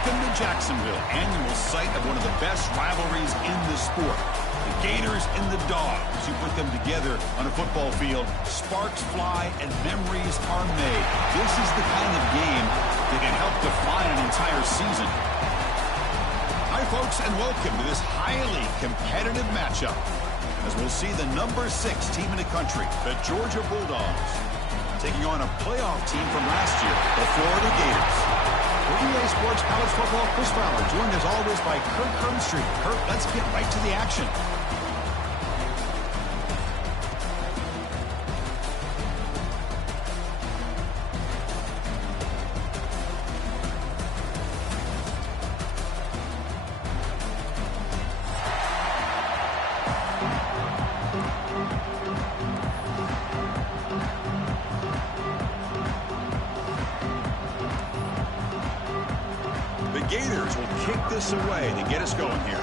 Welcome to Jacksonville, annual site of one of the best rivalries in the sport. The Gators and the Dogs. You put them together on a football field, sparks fly and memories are made. This is the kind of game that can help define an entire season. Hi, folks, and welcome to this highly competitive matchup, as we'll see the number 6 team in the country, the Georgia Bulldogs, taking on a playoff team from last year, the Florida Gators. For EA Sports College Football, Chris Fowler, joined as always by Kurt Kernstreet. Kurt, let's get right to the action. The Gators will kick this away to get us going here.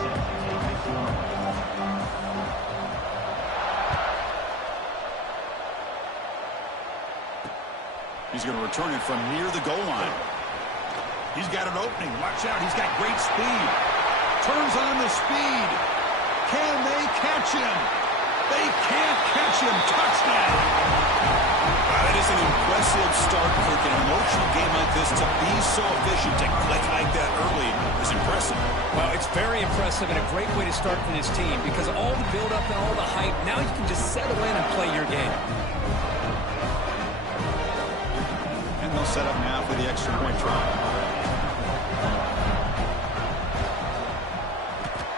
He's going to return it from near the goal line. He's got an opening. Watch out. He's got great speed. Turns on the speed. Can they catch him? They can't catch him. Touchdown. That is an impressive start, Kirk. An emotional game like this, to be so efficient, to click like that early is impressive. Well, it's very impressive and a great way to start for this team, because all the build-up and all the hype, now you can just settle in and play your game. And they'll set up now for the extra point try.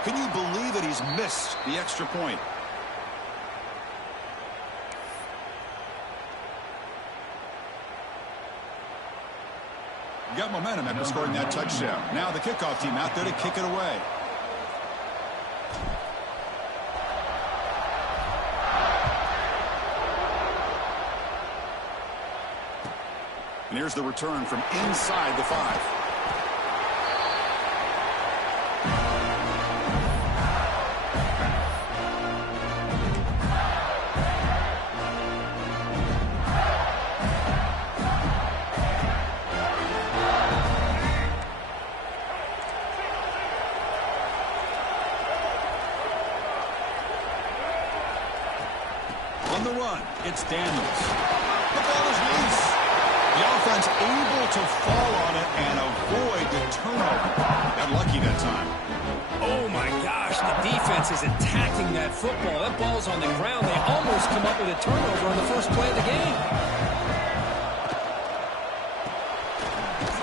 Can you believe that he's missed the extra point? Got momentum after scoring that touchdown. Now the kickoff team out there to kick it away. And here's the return from inside the 5. On the run, it's Daniels. The ball is loose. The offense able to fall on it and avoid the turnover. Got lucky that time. Oh, my gosh. The defense is attacking that football. That ball's on the ground. They almost come up with a turnover on the first play of the game.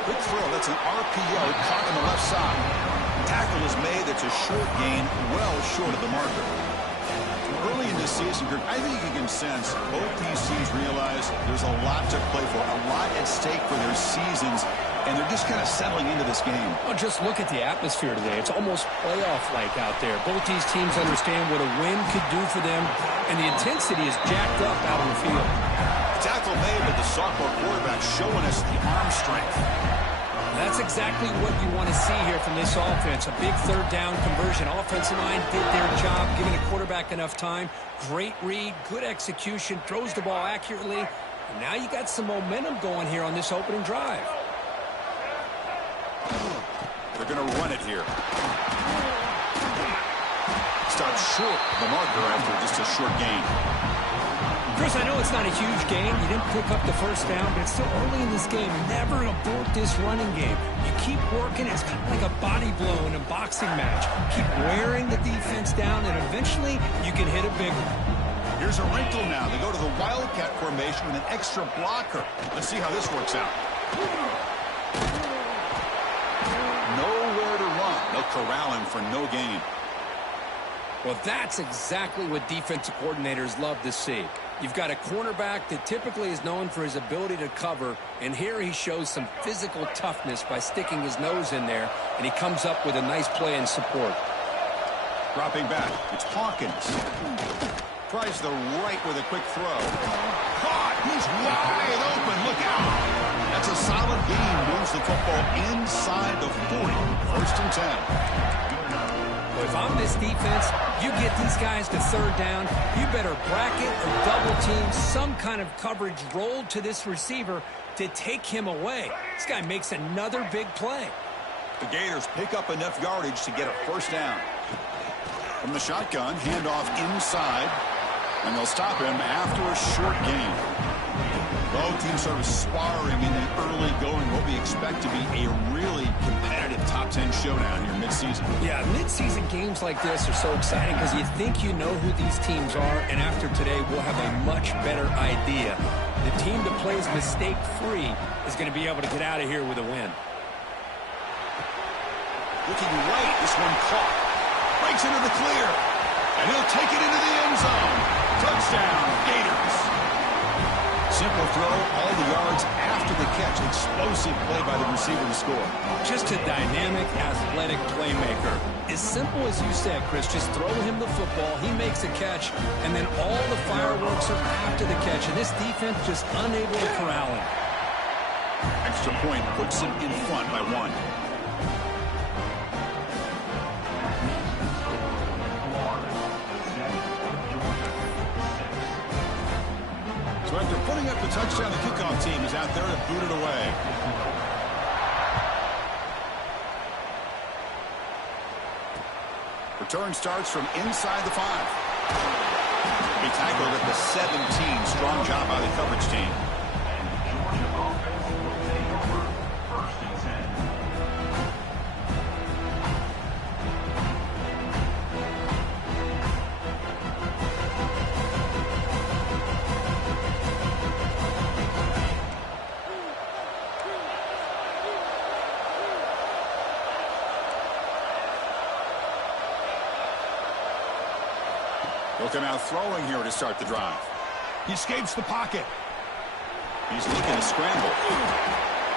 Quick throw. That's an RPO caught on the left side. Tackle is made. That's a short gain, well short of the marker. Early in this season, I think you can sense both these teams realize there's a lot to play for, a lot at stake for their seasons, and they're just kind of settling into this game. Well, just look at the atmosphere today. It's almost playoff-like out there. Both these teams understand what a win could do for them, and the intensity is jacked up out on the field. Tackle made, but the sophomore quarterback showing us the arm strength. That's exactly what you want to see here from this offense. A big third down conversion. Offensive line did their job, giving a quarterback enough time. Great read, good execution, throws the ball accurately. And now you got some momentum going here on this opening drive. They're going to run it here. Stops short of the marker after just a short gain. Chris, I know it's not a huge gain. You didn't pick up the first down, but it's still early in this game. Never abort this running game. You keep working. It's kind of like a body blow in a boxing match. Keep wearing the defense down, and eventually you can hit a big one. Here's a wrinkle now. They go to the Wildcat formation with an extra blocker. Let's see how this works out. Nowhere to run. They'll corral him for no gain. Well, that's exactly what defensive coordinators love to see. You've got a cornerback that typically is known for his ability to cover, and here he shows some physical toughness by sticking his nose in there, and he comes up with a nice play in support. Dropping back, it's Hawkins. Tries the right with a quick throw. Caught! He's wide open, look out! That's a solid gain, moves the football inside the 40. 1st and 10. Well, if I'm this defense, you get these guys to third down, you better bracket or double team, some kind of coverage rolled to this receiver to take him away. This guy makes another big play. The Gators pick up enough yardage to get a first down. From the shotgun, handoff inside, and they'll stop him after a short gain. Both teams sort of sparring in the early going, what we expect to be a really competitive top 10 showdown here mid-season. Yeah, mid-season games like this are so exciting because you think you know who these teams are, and after today we'll have a much better idea. The team that plays mistake-free is going to be able to get out of here with a win. Looking right, this one caught. Breaks into the clear. And he'll take it into the end zone. Touchdown, Gators. Simple throw, all the yards after the catch. Explosive play by the receiver to score. Just a dynamic, athletic playmaker. As simple as you said, Chris, just throw him the football, he makes a catch, and then all the fireworks are after the catch. And this defense just unable to corral him. Extra point puts him in front by 1. So after putting up the touchdown, the kickoff team is out there to boot it away. Return starts from inside the 5. He tackled at the 17. Strong job by the coverage team. Looking out throwing here to start the drive. He escapes the pocket. He's looking to scramble.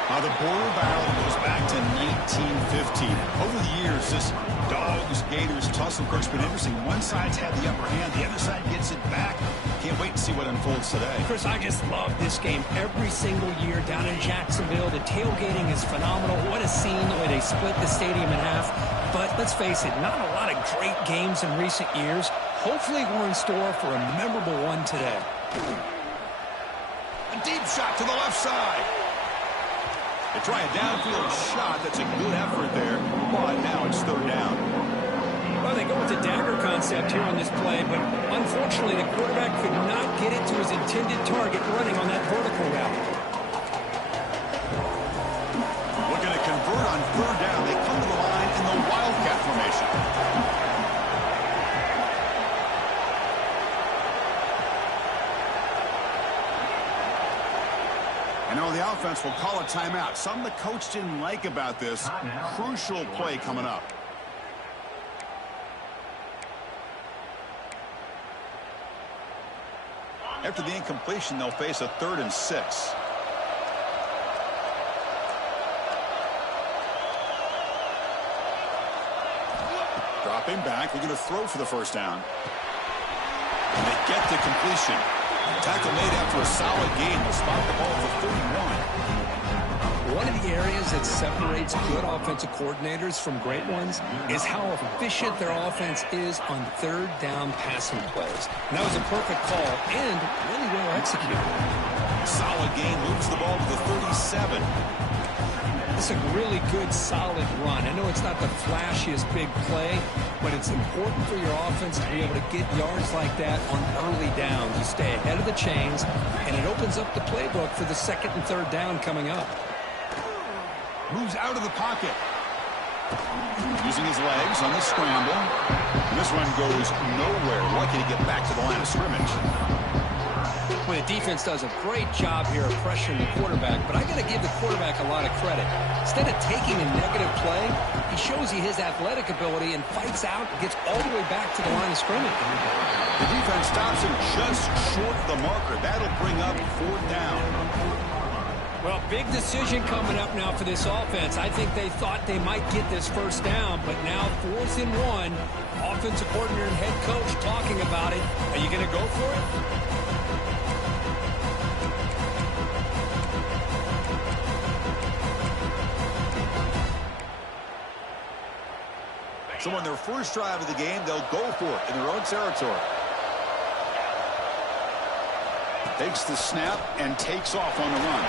Now the border battle goes back to 1915. Over the years, this Dogs-Gators tussle has been interesting. One side's had the upper hand. The other side gets it back. Can't wait to see what unfolds today. Chris, I just love this game every single year down in Jacksonville. The tailgating is phenomenal. What a scene the way they split the stadium in half. But let's face it, not a lot of great games in recent years. Hopefully we're in store for a memorable one today. A deep shot to the left side. They try a downfield shot. That's a good effort there. But now it's third down. Well, they go with the dagger concept here on this play, but unfortunately the quarterback could not get it to his intended target running on that vertical route. Looking to convert on third down. They come to the line in the Wildcat formation. And now the offense will call a timeout. Something the coach didn't like about this. Crucial play coming up. After the incompletion, they'll face a 3rd and 6. Dropping back, looking to throw for the first down. And they get the completion. Tackle made after a solid gain. They'll spot the ball for 31. One of the areas that separates good offensive coordinators from great ones is how efficient their offense is on third down passing plays. And that was a perfect call and really well executed. Solid gain, moves the ball to the 37. It's a really good, solid run. I know it's not the flashiest big play, but it's important for your offense to be able to get yards like that on early downs. You stay ahead of the chains, and it opens up the playbook for the 2nd and 3rd down coming up. Moves out of the pocket. Using his legs on the scramble. This one goes nowhere. Lucky to get back to the line of scrimmage. Well, the defense does a great job here of pressuring the quarterback, but I got to give the quarterback a lot of credit. Instead of taking a negative play, he shows you his athletic ability and fights out and gets all the way back to the line of scrimmage. The defense stops him just short of the marker. That'll bring up 4th down. Well, big decision coming up now for this offense. I think they thought they might get this first down, but now 4th and 1. Offensive coordinator and head coach talking about it. Are you going to go for it? So on their first drive of the game, they'll go for it in their own territory. Takes the snap and takes off on the run.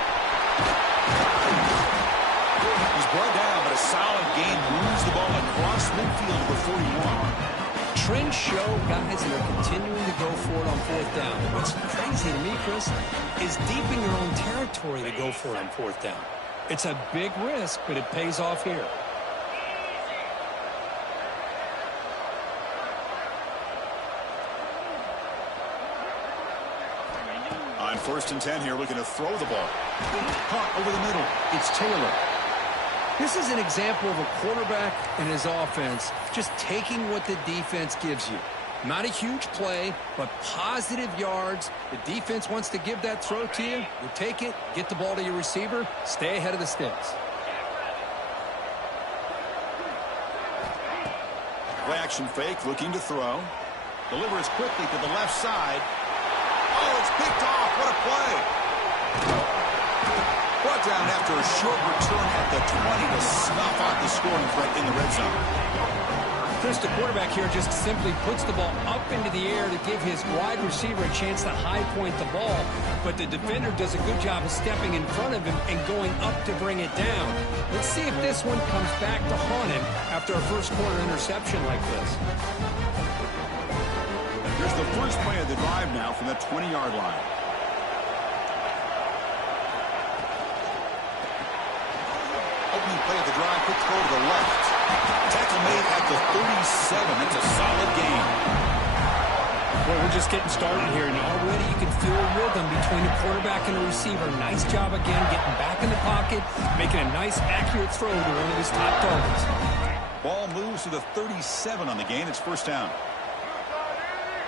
He's brought down, but a solid gain moves the ball across midfield to the 41. Trends show guys that are continuing to go for it on fourth down. What's crazy to me, Chris, is deep in your own territory to go for it on fourth down. It's a big risk, but it pays off here. On 1st and 10 here, looking to throw the ball. Caught over the middle. It's Taylor. This is an example of a quarterback and his offense just taking what the defense gives you. Not a huge play, but positive yards. The defense wants to give that throw to you. You take it, get the ball to your receiver, stay ahead of the sticks. Play action fake, looking to throw. Delivers quickly to the left side. Oh, it's picked off. What a play. Brought down after a short return at the 20 to snuff out the scoring threat in the red zone. Chris, the quarterback here just simply puts the ball up into the air to give his wide receiver a chance to high point the ball, but the defender does a good job of stepping in front of him and going up to bring it down. Let's see if this one comes back to haunt him after a first quarter interception like this. Here's the first play of the drive now from the 20-yard line. Opening play of the drive, quick throw to the left. Tackle made at the 37. That's a solid gain. Well, we're just getting started here, and already you can feel a rhythm between the quarterback and the receiver. Nice job again, getting back in the pocket, making a nice, accurate throw to one of his top targets. Ball moves to the 37 on the gain. It's first down.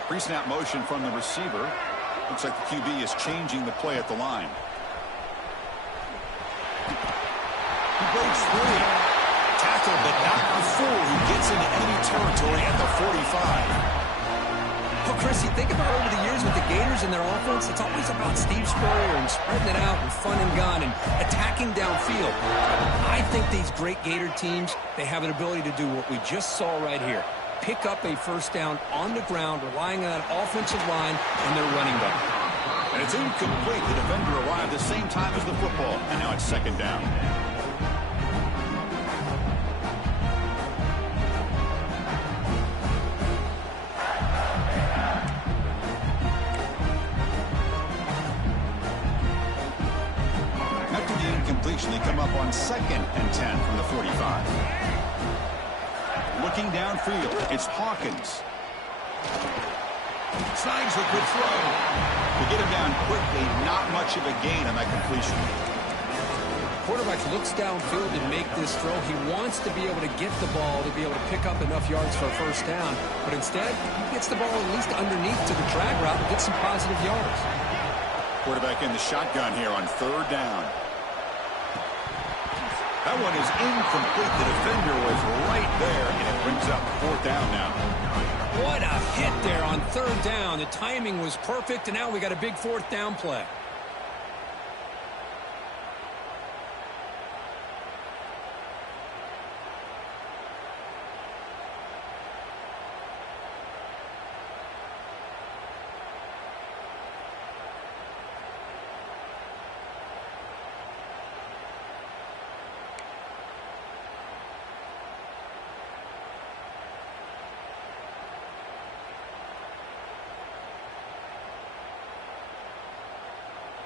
Pre-snap motion from the receiver. Looks like the QB is changing the play at the line. He breaks free. Tackled, but not before he gets into enemy territory at the 45. Well, Chris, you think about over the years with the Gators and their offense, it's always about Steve Spurrier and spreading it out and fun and gun and attacking downfield. I think these great Gator teams, they have an ability to do what we just saw right here. Pick up a first down on the ground, relying on that offensive line and their running back. And it's incomplete. The defender arrived the same time as the football, and now it's second down. After the incompletion, they come up on 2nd and 10 from the 45. Looking downfield, it's Hawkins. Snags a good throw. To get him down quickly, not much of a gain on that completion. Quarterback looks downfield to make this throw. He wants to be able to get the ball to be able to pick up enough yards for a first down, but instead, he gets the ball at least underneath to the drag route and gets some positive yards. Quarterback in the shotgun here on 3rd down. That one is incomplete. The defender was right there, and it brings up 4th down now. What a hit there on 3rd down. The timing was perfect, and now we got a big 4th down play.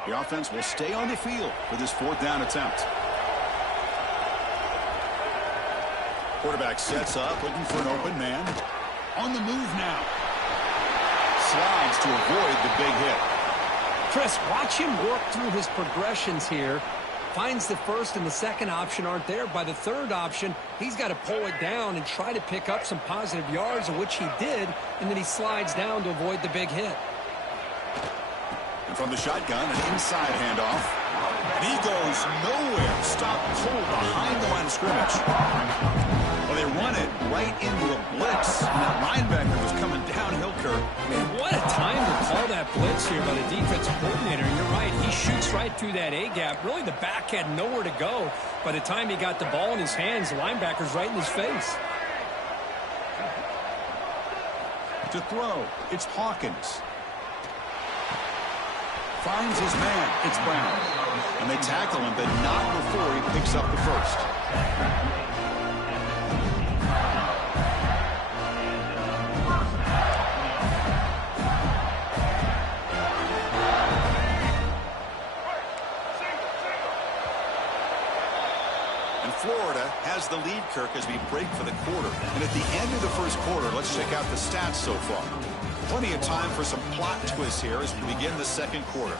The offense will stay on the field for this 4th down attempt. Quarterback sets up, looking for an open man. On the move now. Slides to avoid the big hit. Chris, watch him work through his progressions here. Finds the first and the second option aren't there. By the third option, he's got to pull it down and try to pick up some positive yards, which he did, and then he slides down to avoid the big hit. And from the shotgun, an inside handoff. And he goes nowhere. Stop cold behind the line of scrimmage. Well, they run it right into a blitz. And that linebacker was coming downhill, Kirk. Man, what a time to call that blitz here by the defensive coordinator. You're right. He shoots right through that A-gap. Really, the back had nowhere to go. By the time he got the ball in his hands, the linebacker's right in his face. To throw, it's Hawkins. Finds his man. It's Brown. And they tackle him, but not before he picks up the first. And Florida has the lead, Kirk, as we break for the quarter. And at the end of the first quarter, let's check out the stats so far. Plenty of time for some plot twists here as we begin the second quarter.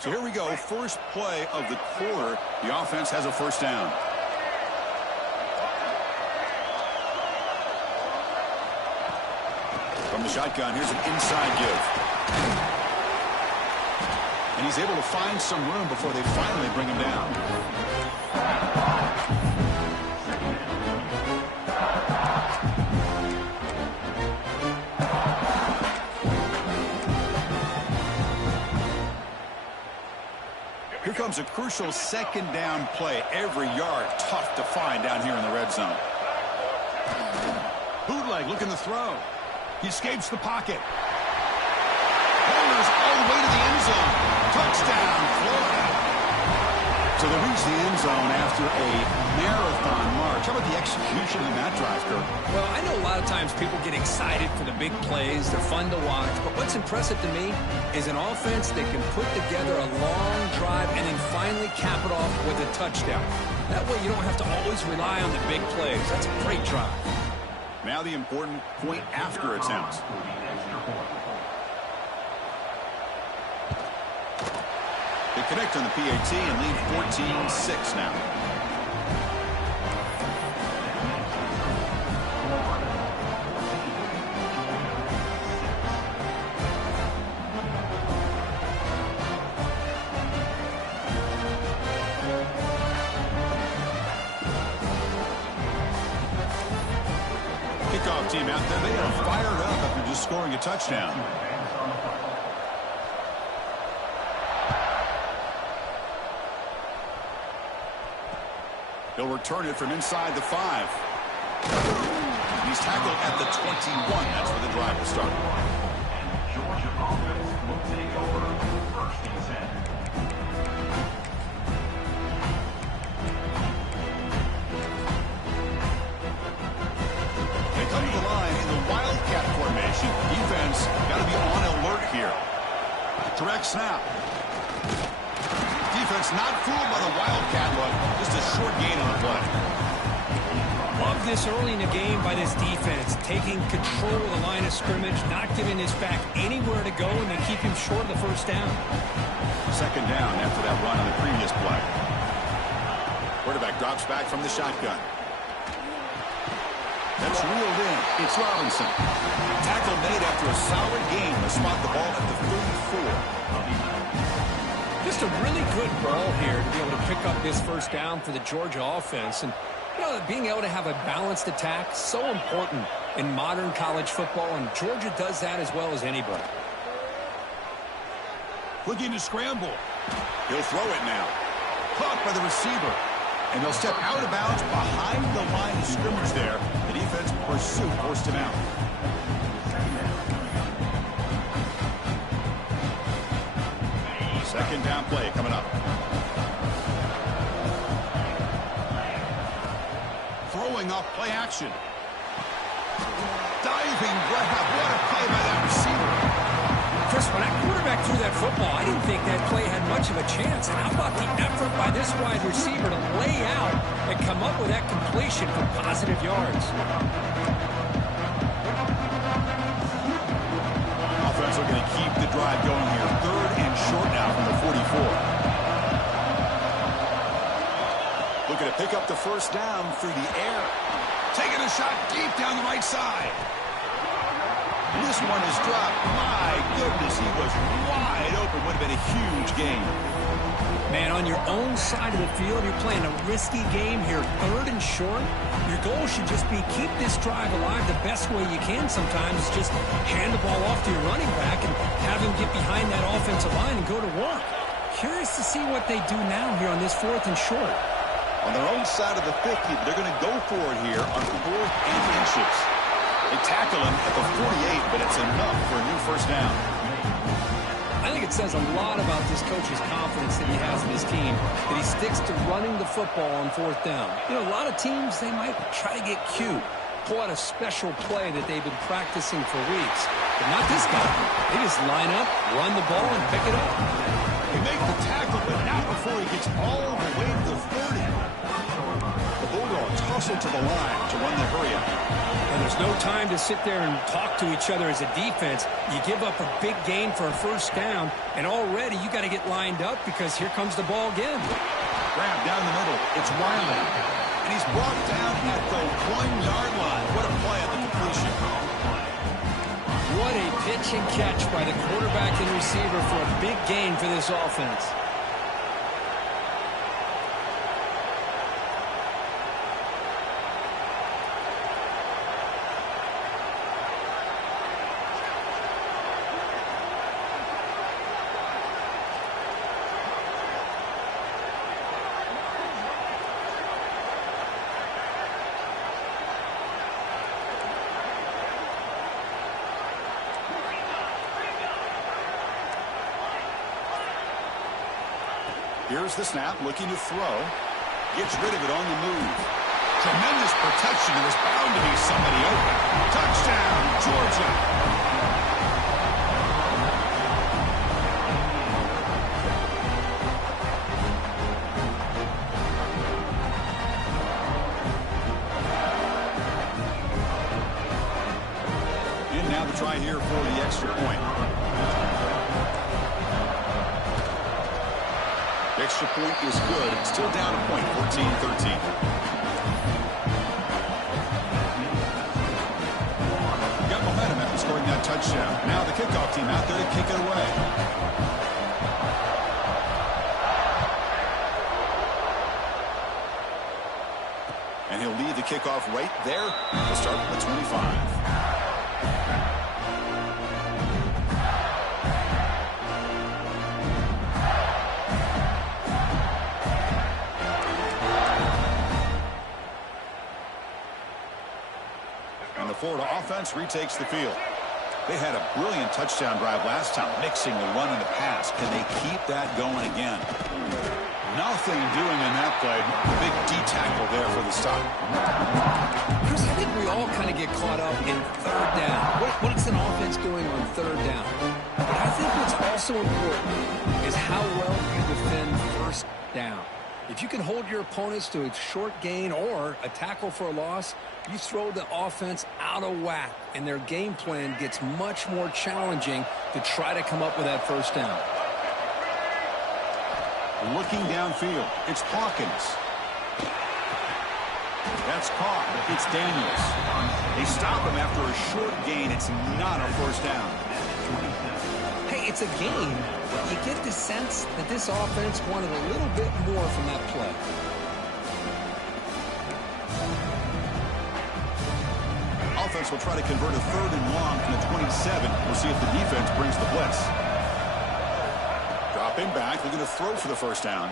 So here we go, first play of the quarter. The offense has a first down. From the shotgun, here's an inside give. And he's able to find some room before they finally bring him down. Here comes a crucial second down play. Every yard tough to find down here in the red zone. Bootleg looking to throw. He escapes the pocket. Holders all the way to the end zone. Touchdown, Florida. So they reach the end zone after a marathon march. How about the execution in that drive, Kirk? Well, I know a lot of times people get excited for the big plays. They're fun to watch. But what's impressive to me is an offense that can put together a long drive and then finally cap it off with a touchdown. That way you don't have to always rely on the big plays. That's a great drive. Now the important point after attempts. They connect on the PAT and lead 14-6 now. Kickoff team out there, they are fired up after just scoring a touchdown. He'll return it from inside the 5. He's tackled at the 21. That's where the drive will start. Georgia offense will take over first and 10. They come to the line in the Wildcat formation. Defense got to be on alert here. Direct snap. Defense not fooled by the Wildcat look. Just a short gain on the play. Love this early in the game by this defense. Taking control of the line of scrimmage, not giving his back anywhere to go, and they keep him short of the first down. Second down after that run on the previous play. Quarterback drops back from the shotgun. That's reeled in. It's Robinson. Tackle made after a solid gain to spot the ball at the 34. Just a really good ball here to be able to pick up this first down for the Georgia offense. And, you know, being able to have a balanced attack, so important in modern college football, and Georgia does that as well as anybody. Looking to scramble. He'll throw it now. Caught by the receiver. And they'll step out of bounds behind the line of scrimmage there. The defense pursuit forced him out. Second down play coming up. Throwing off play action. Diving grab. What a play by that receiver. Chris, when that quarterback threw that football, I didn't think that play had much of a chance. And how about the effort by this wide receiver to lay out and come up with that completion for positive yards? Offense looking to keep the drive going here. Third and short now from the 44. Looking to pick up the first down through the air. Taking a shot deep down the right side. This one is dropped. My goodness, he was wide open. Would have been a huge game. Man, on your own side of the field, you're playing a risky game here. Third and short. Your goal should just be keep this drive alive the best way you can sometimes. Just hand the ball off to your running back and have him get behind that offensive line and go to work. Curious to see what they do now here on this fourth and short. On their own side of the 50, but they're going to go for it here on 4th and inches. They tackle him at the 48, but it's enough for a new first down. I think it says a lot about this coach's confidence that he has in his team, that he sticks to running the football on 4th down. You know, a lot of teams, they might try to get cute, pull out a special play that they've been practicing for weeks. But not this guy. They just line up, run the ball, and pick it up. He makes the tackle, but not before he gets all the way to the 30. The Bulldogs hustle to the line to run the hurry up. And there's no time to sit there and talk to each other as a defense. You give up a big gain for a first down, and already you got to get lined up because here comes the ball again. Grab down the middle. It's Wiley. And he's brought down at the 1-yard line. What a play on the completion. What a pitch and catch by the quarterback and receiver for a big gain for this offense. Here's the snap, looking to throw. Gets rid of it on the move. Tremendous protection. There was bound to be somebody open. Touchdown, Georgia. And now the try here for the extra point. Extra point is good. It's still down a point, 14-13. Got momentum after scoring that touchdown. Now the kickoff team out there to kick it away. And he'll lead the kickoff right there. We'll start with the 25. Florida offense retakes the field. They had a brilliant touchdown drive last time, mixing the run and the pass. Can they keep that going again? Nothing doing in that play. Big D tackle there for the stop. Chris, I think we all kind of get caught up in 3rd down. What is an offense doing on 3rd down? But I think what's also important is how well you defend 1st down. If you can hold your opponents to a short gain or a tackle for a loss, you throw the offense out of whack, and their game plan gets much more challenging to try to come up with that 1st down. Looking downfield, it's Hawkins. That's caught. It's Daniels. They stop him after a short gain. It's not a 1st down. Hey, it's a gain, but you get the sense that this offense wanted a little bit more from that play. Offense will try to convert a 3rd and long from the 27. We'll see if the defense brings the blitz. Dropping back, looking to throw for the 1st down.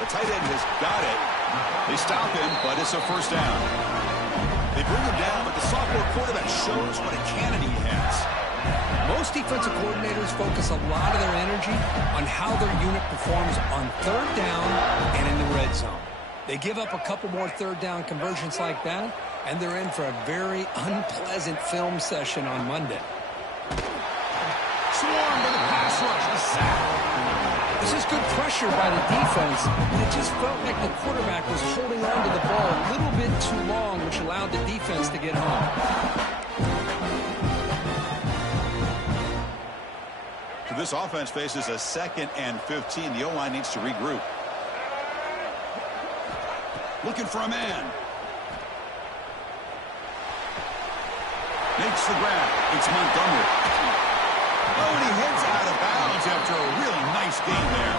The tight end has got it. They stop him, but it's a 1st down. They bring him down, but the sophomore quarterback shows what a cannon he has. Most defensive coordinators focus a lot of their energy on how their unit performs on 3rd down and in the red zone. They give up a couple more 3rd down conversions like that, and they're in for a very unpleasant film session on Monday. Swarmed by the pass rush, a sack. This is good pressure by the defense, and it just felt like the quarterback was holding on to the ball a little bit too long, which allowed the defense to get home. This offense faces a 2nd and 15. The O-line needs to regroup. Looking for a man. Makes the grab. It's Montgomery. Oh, and he heads out of bounds after a really nice game there.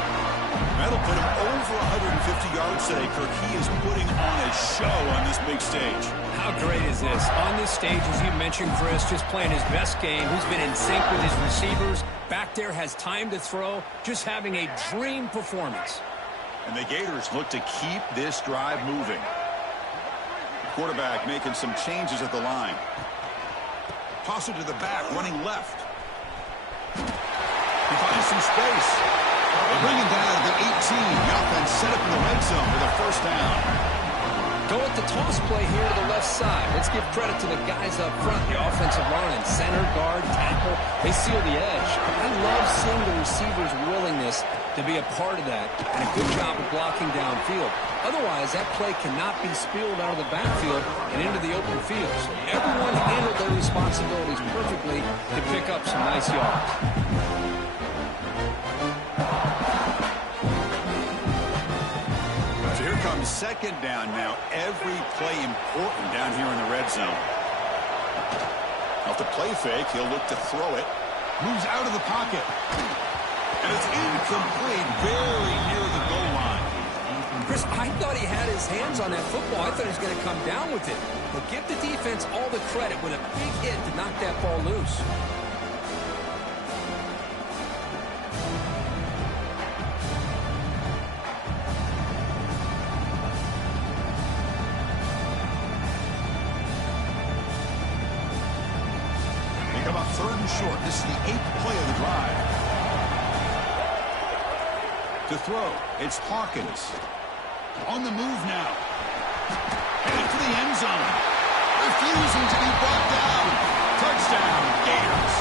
That'll put him over 150 yards today, Kirk. He is putting on a show on this big stage. How great is this? On this stage, as you mentioned, Chris, just playing his best game. He's been in sync with his receivers. Back there, has time to throw. Just having a dream performance. And the Gators look to keep this drive moving. Quarterback making some changes at the line. Toss it to the back, running left. He finds some space. They bring him down to the 18. The offense set up in the red zone with a first down. Go with the toss play here to the left side. Let's give credit to the guys up front, the offensive line, center, guard, tackle. They seal the edge. I love seeing the receiver's willingness to be a part of that, and a good job of blocking downfield. Otherwise, that play cannot be spilled out of the backfield and into the open field. So everyone handled their responsibilities perfectly to pick up some nice yards. Second down now. Every play important down here in the red zone. Off the play fake, he'll look to throw it. Moves out of the pocket. And it's incomplete, very near the goal line. Chris, I thought he had his hands on that football. I thought he was going to come down with it. But give the defense all the credit with a big hit to knock that ball loose. Short. This is the 8th play of the drive. To throw, it's Hawkins. On the move now. Headed for the end zone. Refusing to be brought down. Touchdown, Gators.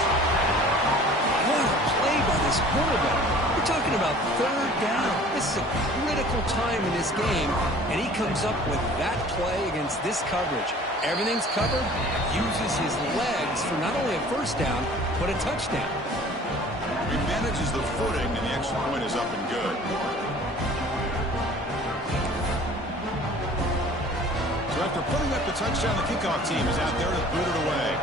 What a play by this quarterback. We're talking about third down. This is a critical time in this game, and he comes up with that play against this coverage. Everything's covered, uses his legs for not only a first down, but a touchdown. He manages the footing, and the extra point is up and good. So after putting up the touchdown, the kickoff team is out there to boot it away.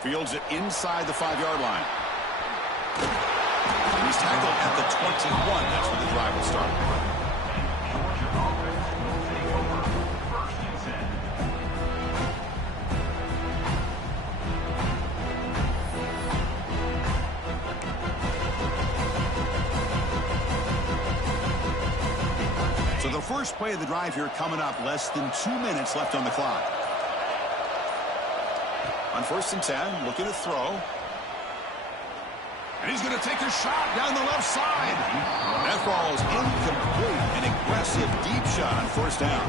Fields it inside the 5-yard line. He's tackled at the 21. That's where the drive will start. So the first play of the drive here coming up. Less than 2 minutes left on the clock. On 1st and 10, looking to throw. And he's going to take a shot down the left side. That ball is incomplete. An aggressive deep shot on 1st down.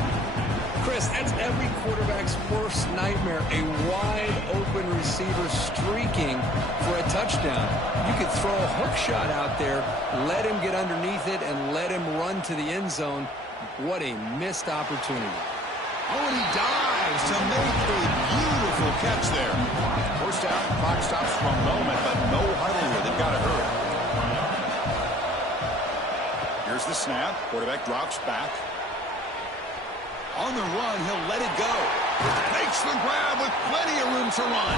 Chris, that's every quarterback's worst nightmare. A wide open receiver streaking for a touchdown. You could throw a hook shot out there, let him get underneath it, and let him run to the end zone. What a missed opportunity. Oh, and he dives to make a beautiful catch there. 1st down, clock stops for a moment, but no huddle here. They've got to hurry. Here's the snap. Quarterback drops back. On the run, he'll let it go. Makes the grab with plenty of room to run.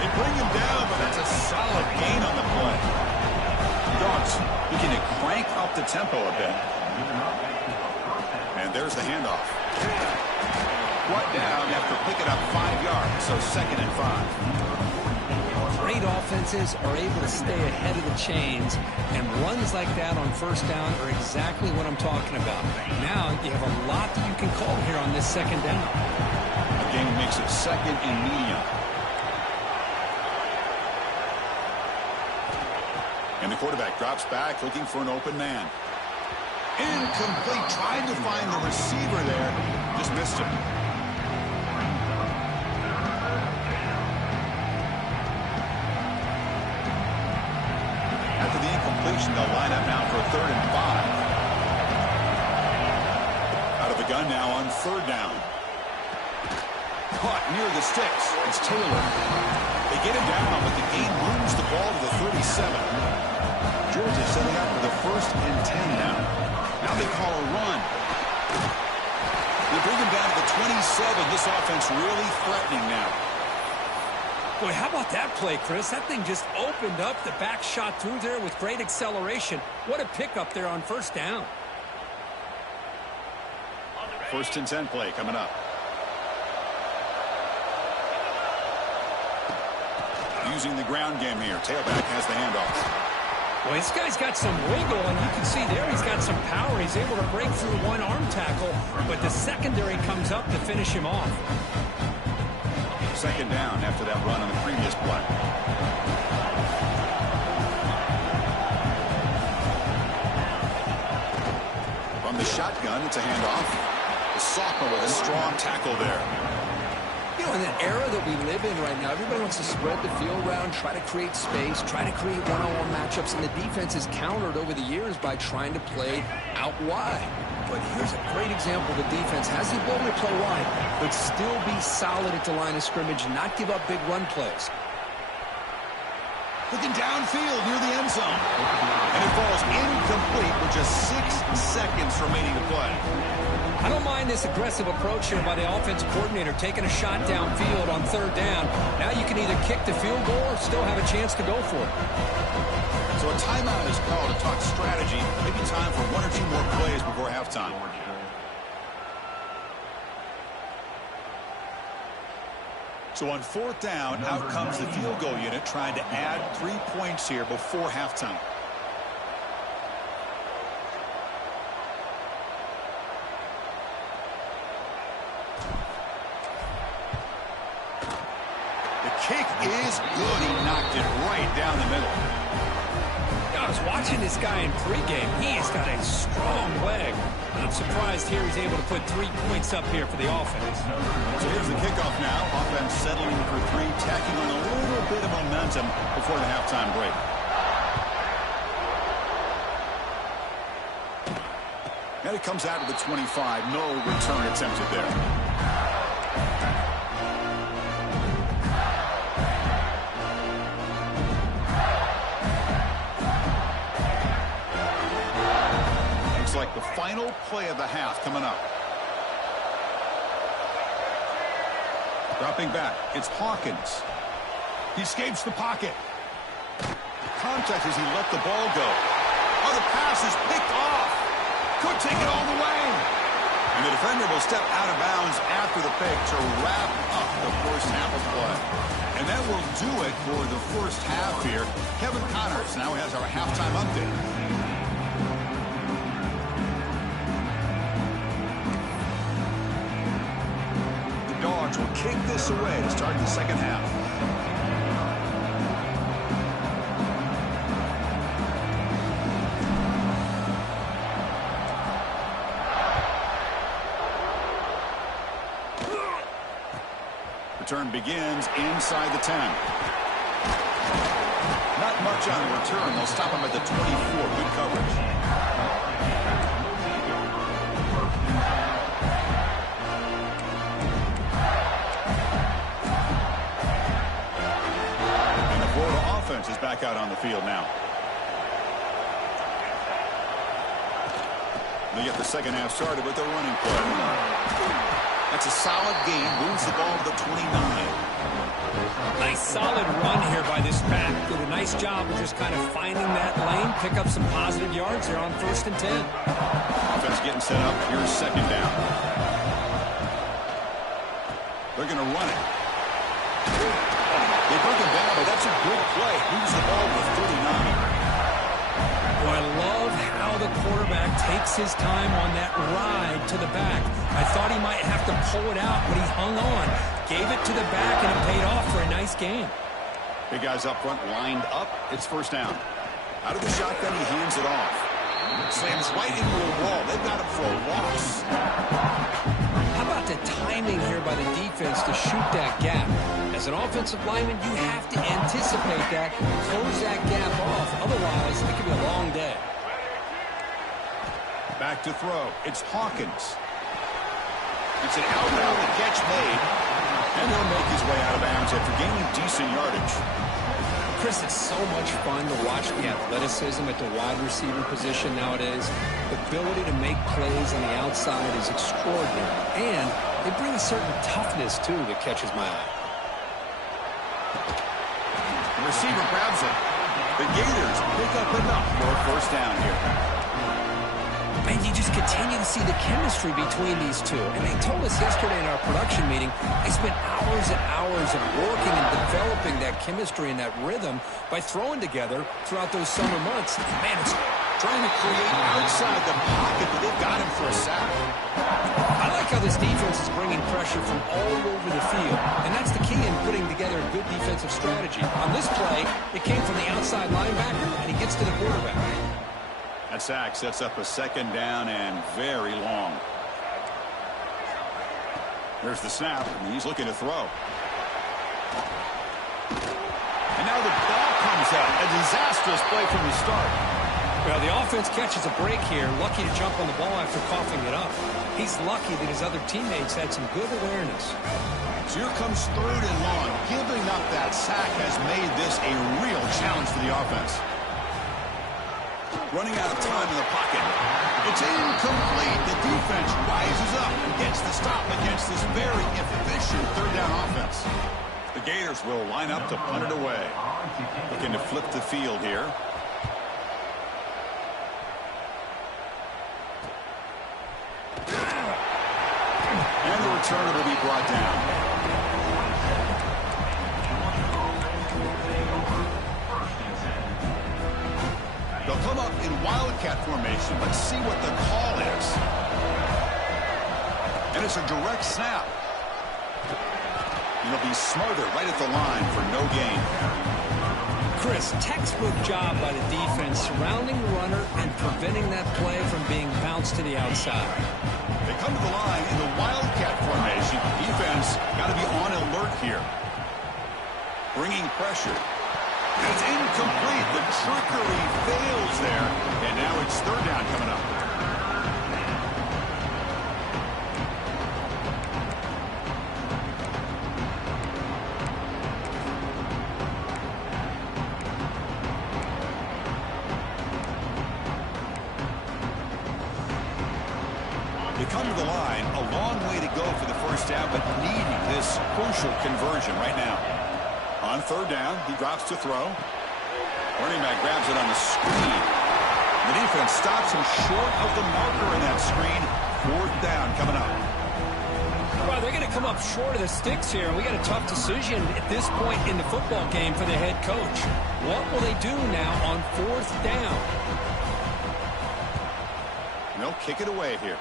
They bring him down, but that's a solid gain on the play. Dogs looking to crank up the tempo a bit. And there's the handoff. Brought down after picking up 5 yards, so 2nd and 5. Great offenses are able to stay ahead of the chains, and runs like that on 1st down are exactly what I'm talking about. Now you have a lot that you can call here on this 2nd down. Again, makes it 2nd and medium. And the quarterback drops back, looking for an open man. Incomplete, tried to find the receiver there, just missed him. After the incompletion, they'll line up now for 3rd and 5. Out of the gun now on 3rd down. Caught near the sticks. It's Taylor. They get him down, but the game moves the ball to the 37. Georgia setting up for the 1st and 10 now. Now they call a run. They bring him down to the 27. This offense really threatening now. Boy, how about that play, Chris? That thing just opened up. The back shot through there with great acceleration. What a pickup there on 1st down. 1st and 10 play coming up. using the ground game here. Tailback has the handoff. Well, this guy's got some wiggle, and you can see there he's got some power. He's able to break through one arm tackle, but the secondary comes up to finish him off. Second down after that run on the previous play. From the shotgun, it's a handoff. The sophomore with a strong tackle there. You know, in the era that we live in right now, everybody wants to spread the field around, try to create space, try to create one-on-one matchups, and the defense is countered over the years by trying to play out wide. But here's a great example. The defense has the ability to play wide, but still be solid at the line of scrimmage, not give up big run plays. Looking downfield near the end zone. And it falls incomplete with just 6 seconds remaining to play. I don't mind this aggressive approach here by the offensive coordinator, taking a shot downfield on third down. Now you can either kick the field goal or still have a chance to go for it. So a timeout is called to talk strategy. Maybe time for 1 or 2 more plays before halftime. So on fourth down, out comes the field goal unit trying to add 3 points here before halftime. The kick is good. He knocked it right down the middle. I was watching this guy in pregame. He's got a strong leg. I'm surprised here he's able to put 3 points up here for the offense. So here's the kickoff now. Offense settling for 3, tacking on a little bit of momentum before the halftime break. And it comes out of the 25. No return attempted there. Like the final play of the half coming up. Dropping back, it's Hawkins. He escapes the pocket. Contact as he let the ball go. Oh, the pass is picked off. Could take it all the way. And the defender will step out of bounds after the pick to wrap up the first half of play. And that will do it for the first half here. Kevin Connors now has our halftime update. Will kick this away to start the second half. Return begins inside the 10. Not much on the return. They'll stop him at the 24. Good coverage. Is back out on the field now. They get the second half started with their running play. That's a solid gain. Moves the ball to the 29. Nice solid run here by this back. Did a nice job of just kind of finding that lane, pick up some positive yards here on 1st and 10. Offense getting set up. Here's second down. They're going to run it. They broke him down, but that's a good play. Moves the ball to 39. Oh, I love how the quarterback takes his time on that ride to the back. I thought he might have to pull it out, but he hung on. Gave it to the back, and it paid off for a nice gain. Big guys up front lined up. It's first down. Out of the shotgun, he hands it off. Slams right into a wall. They've got him for a loss. How about the timing here by the defense to shoot that gap? As an offensive lineman, you have to anticipate that, close that gap off. Otherwise, it could be a long day. Back to throw. It's Hawkins. It's an outbound catch made. And he'll make his way out of bounds after gaining decent yardage. Chris, it's so much fun to watch the athleticism at the wide receiver position nowadays. The ability to make plays on the outside is extraordinary. And they bring a certain toughness, too, that catches my eye. The receiver grabs it. The Gators pick up enough for a first down here. And you just continue to see the chemistry between these two. And they told us yesterday in our production meeting, they spent hours and hours of working and developing that chemistry and that rhythm by throwing together throughout those summer months. And man, it's trying to create outside the pocket, but they've got him for a sack. I like how this defense is bringing pressure from all over the field. And that's the key in putting together a good defensive strategy. On this play, it came from the outside linebacker, and he gets to the quarterback. That sack sets up a second down and very long. There's the snap, and he's looking to throw. And now the ball comes out. A disastrous play from the start. Well, the offense catches a break here. Lucky to jump on the ball after coughing it up. He's lucky that his other teammates had some good awareness. So here comes third and long. Giving up that sack has made this a real challenge for the offense. Running out of time in the pocket. It's incomplete. The defense rises up and gets the stop against this very efficient third down offense. The Gators will line up to punt it away. Looking to flip the field here. And the returner will be brought down. They'll come up in wildcat formation. Let's see what the call is. And it's a direct snap. And it'll be smothered right at the line for no gain. Chris, textbook job by the defense surrounding the runner and preventing that play from being bounced to the outside. They come to the line in the wildcat formation. Defense got to be on alert here. Bringing pressure. And it's incomplete. The trickery fails there. And now it's third down coming up. They come to the line. A long way to go for the first down, but needing this crucial conversion right now. On third down, he drops to throw. Running back grabs it on the screen. The defense stops him short of the marker in that screen. Fourth down coming up. Well, they're going to come up short of the sticks here. We got a tough decision at this point in the football game for the head coach. What will they do now on fourth down? They'll kick it away here.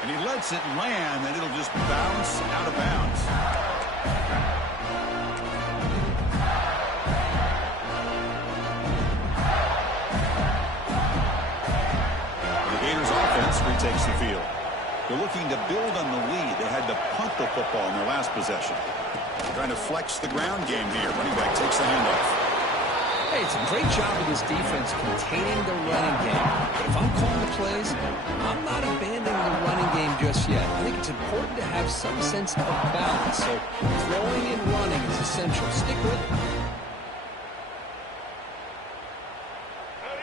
And he lets it land, and it'll just bounce out of bounds. The Gators offense retakes the field. They're looking to build on the lead. They had to punt the football in their last possession. Trying to flex the ground game here. Running back takes the handoff. Hey, it's a great job of this defense containing the running game. But if I'm calling the plays, I'm not abandoning the running game just yet. I think it's important to have some sense of balance. So throwing and running is essential. Stick with it.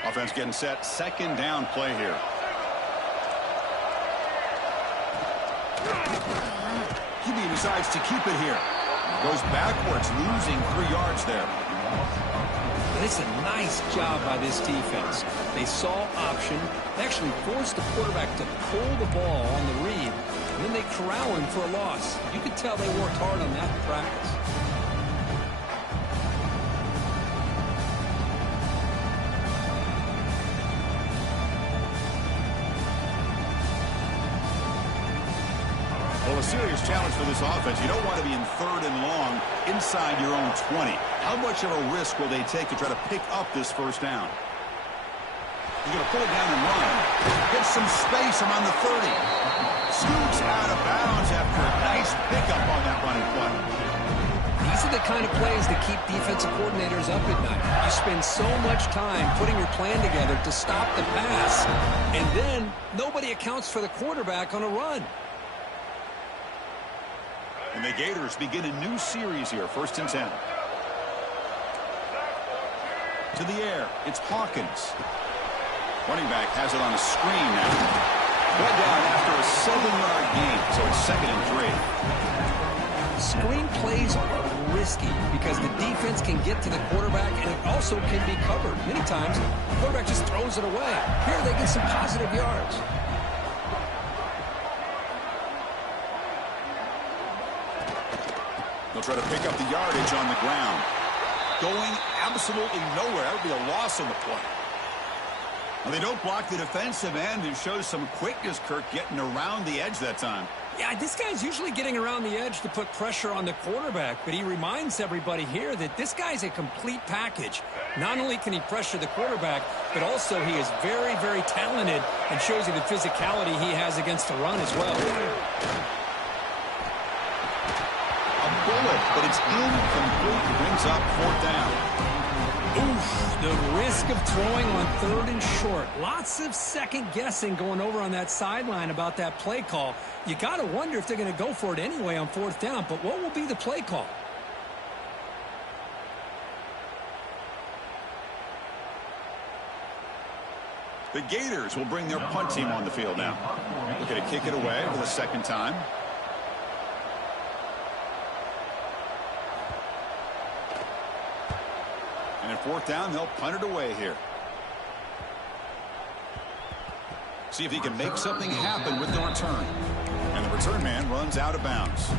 Offense getting set. Second down play here. QB decides to keep it here. Goes backwards, losing 3 yards there. But it's a nice job by this defense. They saw option. They actually forced the quarterback to pull the ball on the read, and then they corral him for a loss. You could tell they worked hard on that in practice. Well, a serious challenge for this offense. You don't want to be in third and long inside your own 20. How much of a risk will they take to try to pick up this first down? He's going to pull it down and run. Gets some space around the 30. Scoots out of bounds after a nice pickup on that running play. These are the kind of plays that keep defensive coordinators up at night. You spend so much time putting your plan together to stop the pass, and then nobody accounts for the quarterback on a run. And the Gators begin a new series here, 1st and 10. To the air, it's Hawkins. Running back has it on a screen now. Brought down after a 7-yard gain, so it's 2nd and 3. Screen plays are risky because the defense can get to the quarterback and it also can be covered. Many times, the quarterback just throws it away. Here they get some positive yards. They'll try to pick up the yardage on the ground. Going absolutely nowhere. That would be a loss on the play. Well, they don't block the defensive end, who shows some quickness, Kirk, getting around the edge that time. Yeah, this guy's usually getting around the edge to put pressure on the quarterback, but he reminds everybody here that this guy's a complete package. Not only can he pressure the quarterback, but also he is very, very talented and shows you the physicality he has against the run as well. A bullet, but it's incomplete. Brings up 4th down. Oof, the risk of throwing on 3rd and short. Lots of second guessing going over on that sideline about that play call. You got to wonder if they're going to go for it anyway on 4th down, but what will be the play call? The Gators will bring their punt team on the field now. Looking to kick it away for the 2nd time. And at 4th down, they'll punt it away here. See if he can make something happen with the return. And the return man runs out of bounds.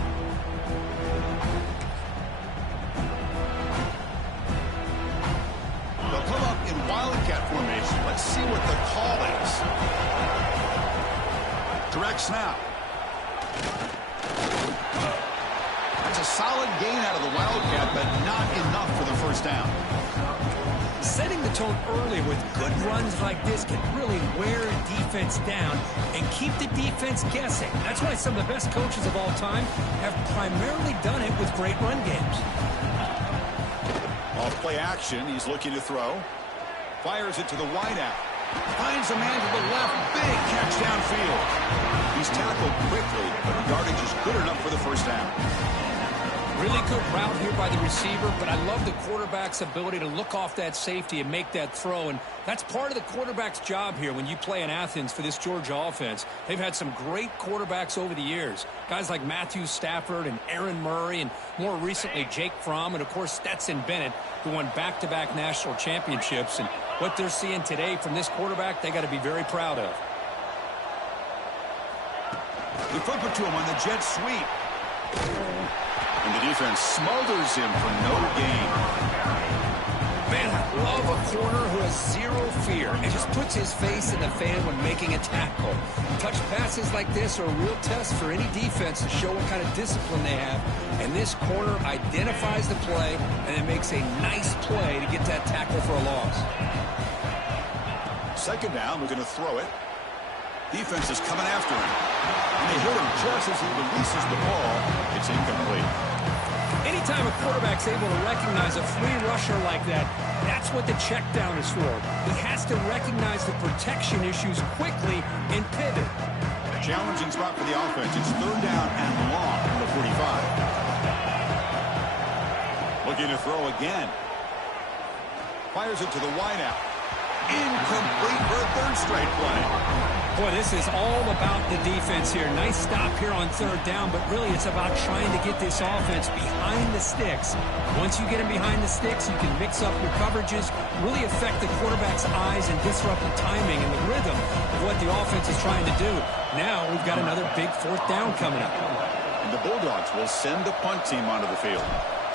They'll come up in Wildcat formation. Let's see what the call is. Direct snap. That's a solid gain out of the Wildcat, but not enough for the 1st down. Setting the tone early with good runs like this can really wear a defense down and keep the defense guessing. That's why some of the best coaches of all time have primarily done it with great run games. Off play action, he's looking to throw. Fires it to the wideout. Finds a man to the left. Big catch downfield. He's tackled quickly, but the yardage is good enough for the 1st down. Really good route here by the receiver, but I love the quarterback's ability to look off that safety and make that throw, and that's part of the quarterback's job here when you play in Athens for this Georgia offense. They've had some great quarterbacks over the years, guys like Matthew Stafford and Aaron Murray, and more recently Jake Fromm, and of course Stetson Bennett, who won back-to-back national championships. And what they're seeing today from this quarterback, they got to be very proud of. They flip it to him on the jet sweep. And the defense smothers him for no gain. Man, I love a corner who has zero fear and just puts his face in the fan when making a tackle. Touch passes like this are a real test for any defense to show what kind of discipline they have. And this corner identifies the play and then makes a nice play to get that tackle for a loss. 2nd down, we're going to throw it. Defense is coming after him. And they hit him just as he releases the ball. It's incomplete. Anytime a quarterback's able to recognize a free rusher like that, that's what the check down is for. He has to recognize the protection issues quickly and pivot. A challenging spot for the offense. It's 3rd down and long from the 45. Looking to throw again. Fires it to the wideout. Incomplete for a 3rd straight play. Boy, this is all about the defense here. Nice stop here on 3rd down, but really it's about trying to get this offense behind the sticks. Once you get them behind the sticks, you can mix up your coverages, really affect the quarterback's eyes and disrupt the timing and the rhythm of what the offense is trying to do. Now we've got another big 4th down coming up. And the Bulldogs will send the punt team onto the field.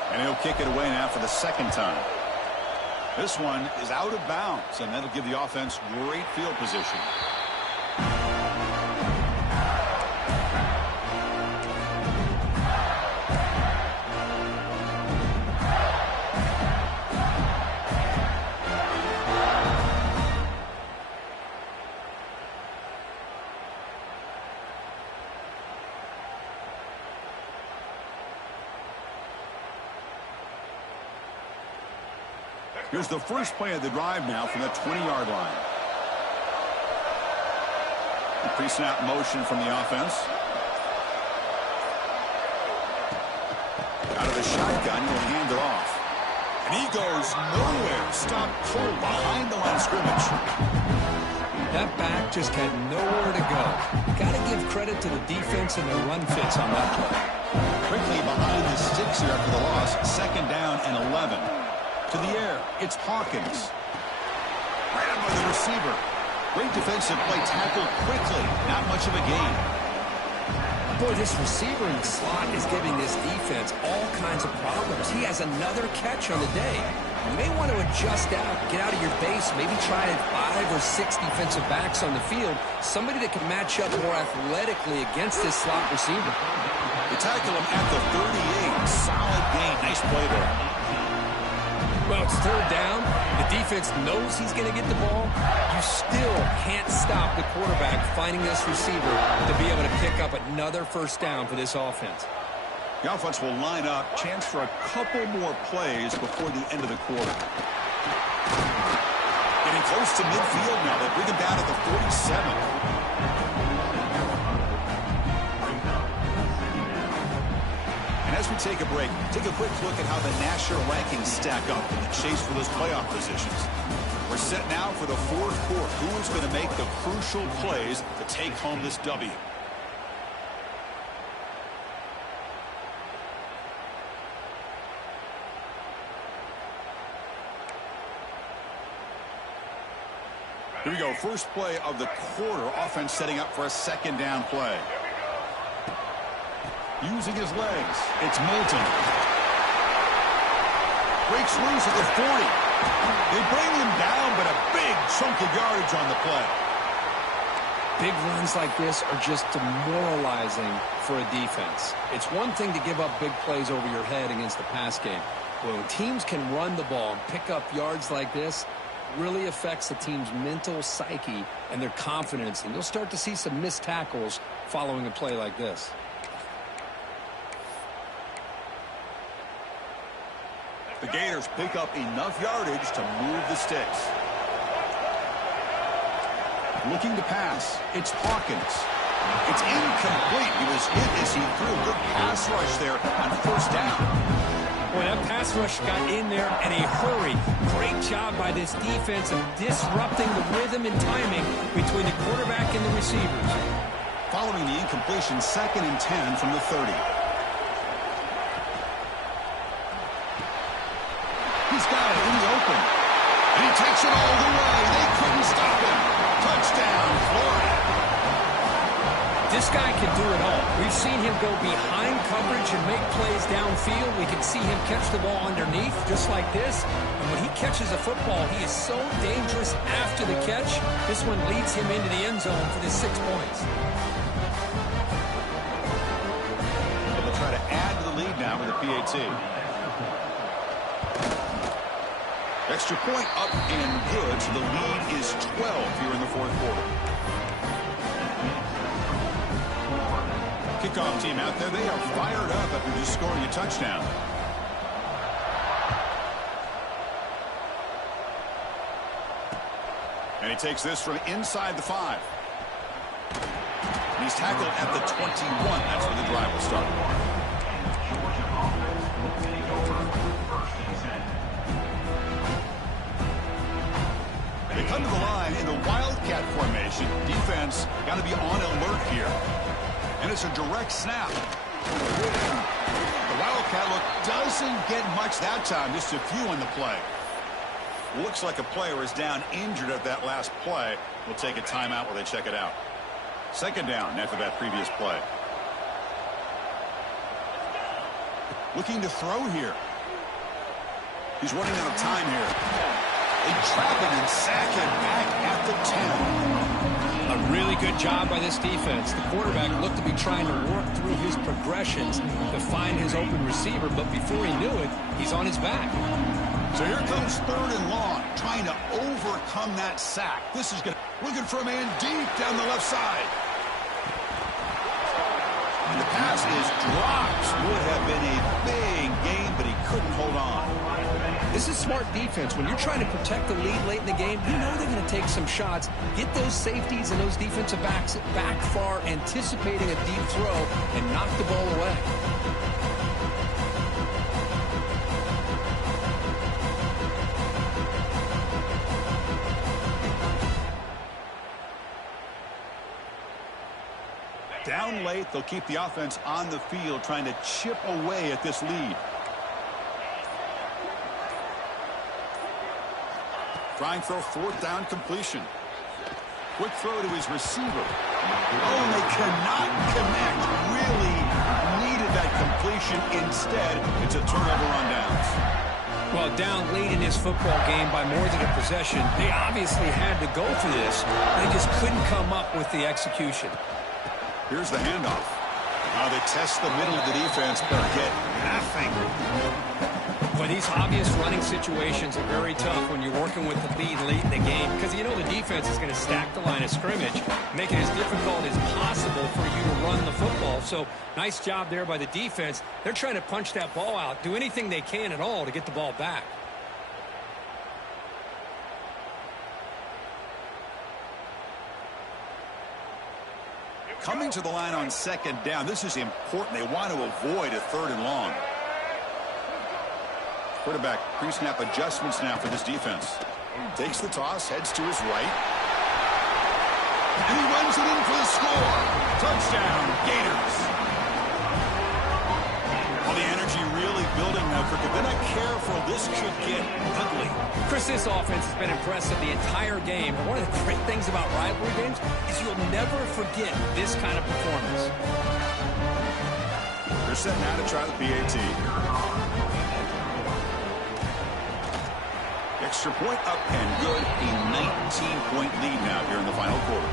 And he'll kick it away now for the 2nd time. This one is out of bounds, and that'll give the offense great field position. Here's the first play of the drive now from the 20-yard line. The pre-snap motion from the offense. Out of the shotgun, he'll hand it off. And he goes nowhere. Stopped cold behind the line of scrimmage. That back just had nowhere to go. Got to give credit to the defense and their run fits on that play. Quickly behind the sticks here after the loss. Second down and 11. To the air, it's Hawkins. Ran by the receiver. Great defensive play, tackled quickly. Not much of a gain. Boy, this receiver in the slot is giving this defense all kinds of problems. He has another catch on the day. You may want to adjust out, get out of your base, maybe try 5 or 6 defensive backs on the field, somebody that can match up more athletically against this slot receiver. They tackle him at the 38. Solid gain. Nice play there. Well, it's third down. The defense knows he's going to get the ball. You still can't stop the quarterback finding this receiver to be able to pick up another first down for this offense. The offense will line up. Chance for a couple more plays before the end of the quarter. Getting close to midfield now. They bring him down at the 47. And as we take a break, take a quick look at how the national rankings stack up in the chase for those playoff positions. We're set now for the fourth quarter. Who is going to make the crucial plays to take home this W? Here we go. First play of the quarter. Offense setting up for a second down play. Using his legs. It's Moulton. Breaks loose at the 40. They bring him down, but a big chunk of yardage on the play. Big runs like this are just demoralizing for a defense. It's one thing to give up big plays over your head against the pass game. But when teams can run the ball and pick up yards like this, really affects the team's mental psyche and their confidence. And you'll start to see some missed tackles following a play like this. The Gators pick up enough yardage to move the sticks. Looking to pass. It's Hawkins. It's incomplete. He was hit as he threw a good pass rush there on first down. Boy, that pass rush got in there in a hurry. Great job by this defense of disrupting the rhythm and timing between the quarterback and the receivers. Following the incompletion, 2nd and 10 from the 30. He's got it in the open. And he takes it all the way. They couldn't stop him. Touchdown, Florida. This guy can do it all. We've seen him go behind coverage and make plays downfield. We can see him catch the ball underneath just like this. And when he catches a football, he is so dangerous after the catch. This one leads him into the end zone for the 6 points. They'll try to add to the lead now with a PAT. Extra point up and good, so the lead is 12 here in the fourth quarter. Kickoff team out there, they are fired up after just scoring a touchdown. And he takes this from inside the 5. And he's tackled at the 21. That's where the drive will start. Georgia offense will take over first and 10. They come to the line in the Wildcat formation. Defense got to be on alert here. And it's a direct snap. The Wildcat look doesn't get much that time. Just a few on the play. Looks like a player is down injured at that last play. We'll take a timeout while they check it out. Second down after that previous play. Looking to throw here. He's running out of time here. They trap him and sack him back at the 10. A really good job by this defense. The quarterback looked to be trying to work through his progressions to find his open receiver, but before he knew it, he's on his back. So here comes 3rd and long, trying to overcome that sack. This is looking for a man deep down the left side. And the pass is dropped. Would have been a big game, but he couldn't hold on. This is smart defense. When you're trying to protect the lead late in the game, you know they're going to take some shots, get those safeties and those defensive backs back far, anticipating a deep throw, and knock the ball away. Down late, they'll keep the offense on the field trying to chip away at this lead. Trying for a fourth down completion. Quick throw to his receiver. Oh, and they cannot connect. Really needed that completion. Instead, it's a turnover on downs. Well, down late in this football game by more than a possession, they obviously had to go for this. They just couldn't come up with the execution. Here's the handoff. Now they test the middle of the defense, but get nothing. Well, these obvious running situations are very tough when you're working with the lead late in the game because you know the defense is going to stack the line of scrimmage, make it as difficult as possible for you to run the football. So, nice job there by the defense. They're trying to punch that ball out, do anything they can at all to get the ball back. Coming to the line on second down, this is important. They want to avoid a third and long. Quarterback pre-snap adjustments now for this defense. Takes the toss, heads to his right. And he runs it in for the score. Touchdown, Gators. Well, the energy really building now, Kirk. If they're not careful, this could get ugly. Chris, this offense has been impressive the entire game. And one of the great things about rivalry games is you'll never forget this kind of performance. They're set now to try the PAT. Extra point up and good. A 19-point lead now here in the final quarter.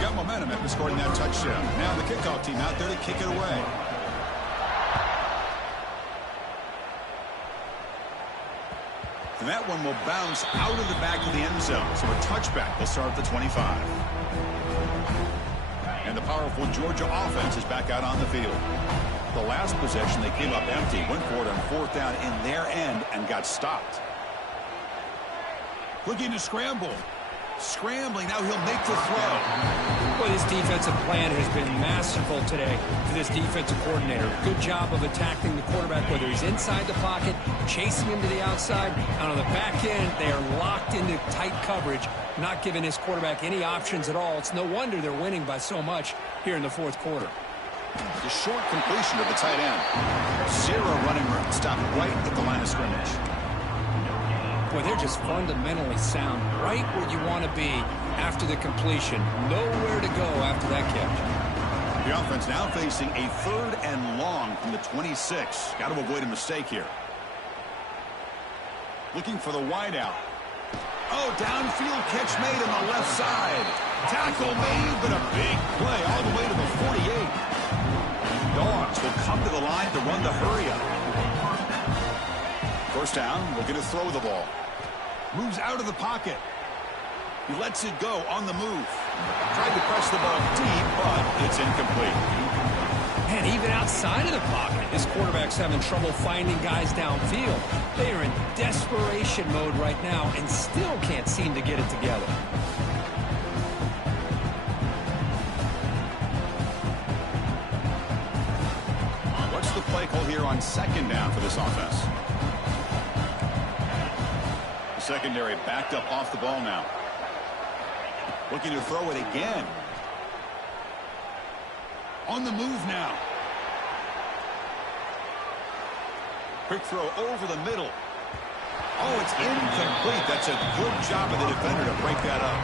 Got momentum after scoring that touchdown. Now the kickoff team out there to kick it away. And that one will bounce out of the back of the end zone. So a touchback will start at the 25. And the powerful Georgia offense is back out on the field. The last possession, they came up empty, went for it on fourth down in their end and got stopped. Looking to scramble. Scrambling, now he'll make the throw. Well, his defensive plan has been masterful today for this defensive coordinator. Good job of attacking the quarterback, whether he's inside the pocket, chasing him to the outside. And on the back end, they are locked into tight coverage, not giving his quarterback any options at all. It's no wonder they're winning by so much here in the fourth quarter. The short completion to the tight end. Zero running room. Stopped right at the line of scrimmage. Boy, they're just fundamentally sound, right where you want to be after the completion. Nowhere to go after that catch. The offense now facing a third and long from the 26. Got to avoid a mistake here. Looking for the wideout. Oh, downfield catch made on the left side. Tackle made, but a big play all the way to the 48. Dogs will come to the line to run the hurry-up. First down, looking to throw the ball. Moves out of the pocket. He lets it go on the move. Tried to press the ball deep, but it's incomplete. And even outside of the pocket, this quarterback's having trouble finding guys downfield. They are in desperation mode right now and still can't seem to get it together. What's the play call here on second down for this offense? The secondary backed up off the ball now. Looking to throw it again. On the move now. Quick throw over the middle. Oh, it's incomplete. That's a good job of the defender to break that up.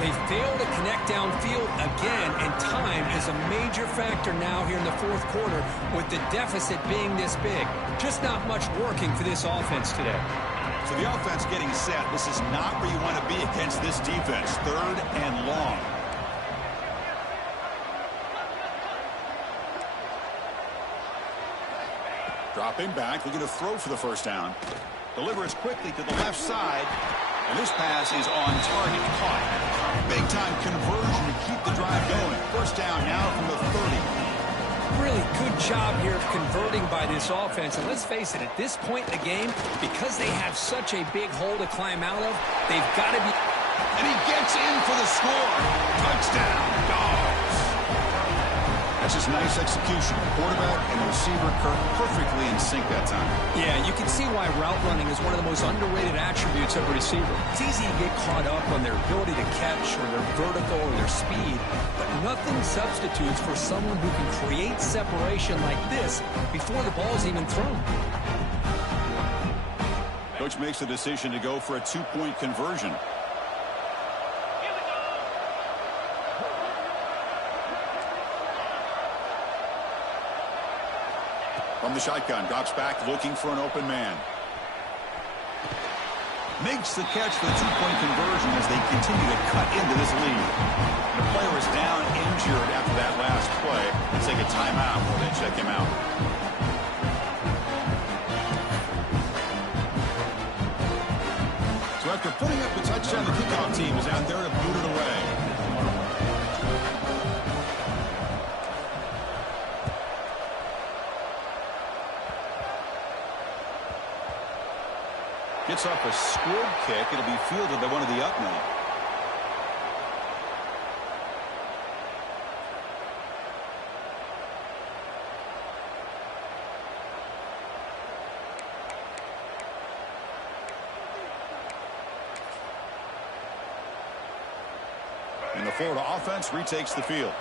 They fail to connect downfield again, and time is a major factor now here in the fourth quarter with the deficit being this big. Just not much working for this offense today. So the offense getting set. This is not where you want to be against this defense. Third and long. Dropping back, looking to throw for the first down. Delivers quickly to the left side. And this pass is on target. Caught. Big-time conversion to keep the drive going. First down now from the 30. Really good job here of converting by this offense. And let's face it, at this point in the game, because they have such a big hole to climb out of, they've got to be... And he gets in for the score. Touchdown, Dogs. That's just nice execution. Quarterback and receiver Kirk perfectly in sync that time. Yeah, you can see why route running is one of the most underrated attributes of a receiver. It's easy to get caught up on their ability to catch or their vertical or their speed, but nothing substitutes for someone who can create separation like this before the ball's even thrown. Coach makes the decision to go for a two-point conversion. From the shotgun, drops back looking for an open man. Makes the catch for the two-point conversion as they continue to cut into this lead. The player is down injured after that last play. Let's take a timeout while they check him out. So after putting up the touchdown, the kickoff team is out there to boot it away. Gets off a squib kick. It'll be fielded by one of the up men. And the Florida offense retakes the field.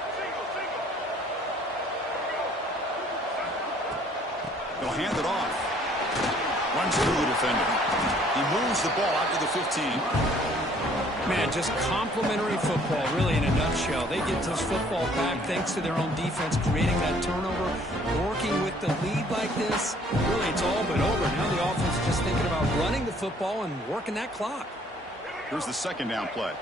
They'll hand it off. Runs through the defender. He moves the ball out to the 15. Man, just complimentary football, really, in a nutshell. They get this football back thanks to their own defense, creating that turnover, working with the lead like this. Really, it's all but over. Now the offense is just thinking about running the football and working that clock. Here's the second down play.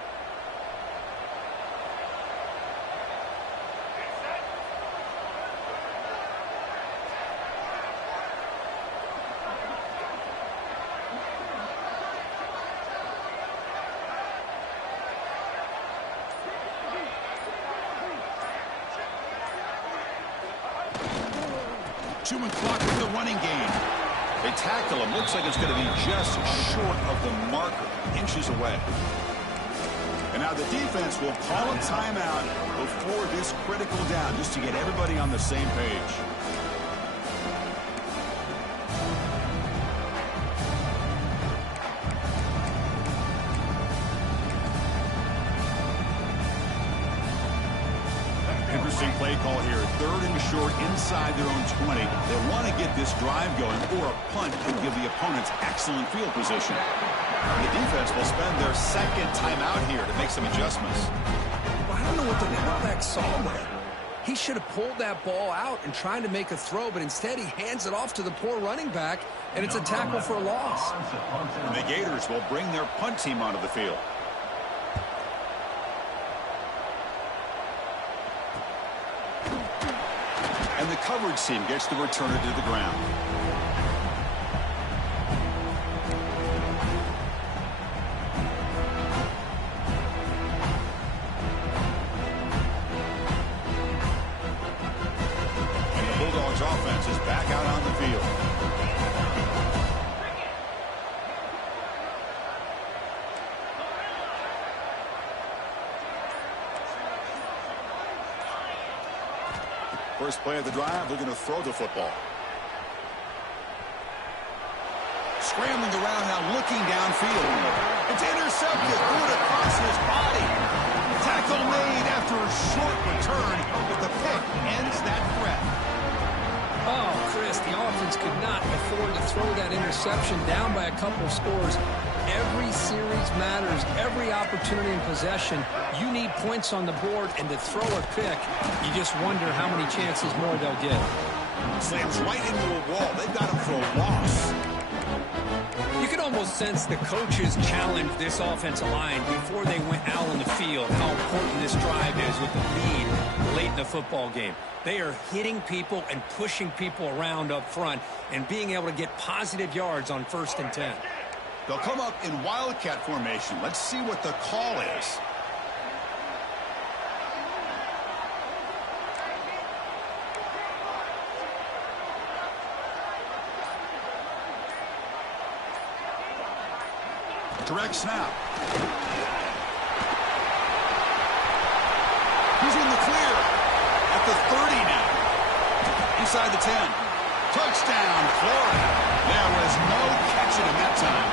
Chewing clock with the running game. They tackle him. Looks like it's going to be just short of the marker, inches away. And now the defense will call a timeout before this critical down, just to get everybody on the same page. Interesting play call here. Third and short inside their own 20. They want to get this drive going, or a punt could give the opponents excellent field position. The defense will spend their second timeout here to make some adjustments. Well, I don't know what the quarterback saw there. He should have pulled that ball out and tried to make a throw, but instead he hands it off to the poor running back, and it's a tackle for a loss. And the Gators will bring their punt team onto the field. And the coverage team gets the returner to the ground. And the Bulldogs offense is back out on the field. First play of the drive, they're going to throw the football. Scrambling around now, looking downfield. It's intercepted, threw it across his body. Tackle made after a short return, but the pick ends that threat. Oh, Chris, the offense could not afford to throw that interception down by a couple of scores. Every series matters. Every opportunity in possession, you need points on the board, and to throw a pick, you just wonder how many chances more they'll get. Slams right into a wall. They've got him for a loss. You can almost sense the coaches challenged this offensive line before they went out on the field, how important this drive is with the lead late in the football game. They are hitting people and pushing people around up front and being able to get positive yards on 1st and 10. They'll come up in wildcat formation. Let's see what the call is. Direct snap. He's in the clear at the 30 now. inside the 10. Touchdown, Florida. There was no catching him that time.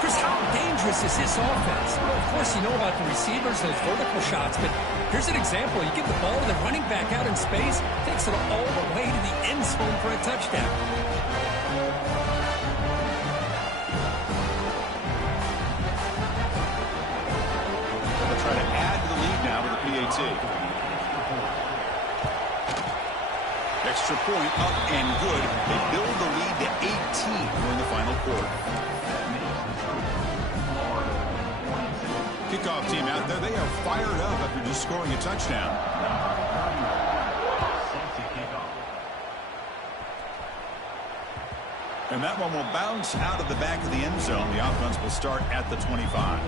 Chris, how dangerous is this offense? Well, of course, you know about the receivers, those vertical shots, but here's an example. You give the ball to the running back out in space, takes it all the way to the end zone for a touchdown. They'll try to add to the lead now with the PAT. Extra point up and good. They build the lead to 18 during the final quarter. Kickoff team out there. They are fired up after just scoring a touchdown. And that one will bounce out of the back of the end zone. The offense will start at the 25.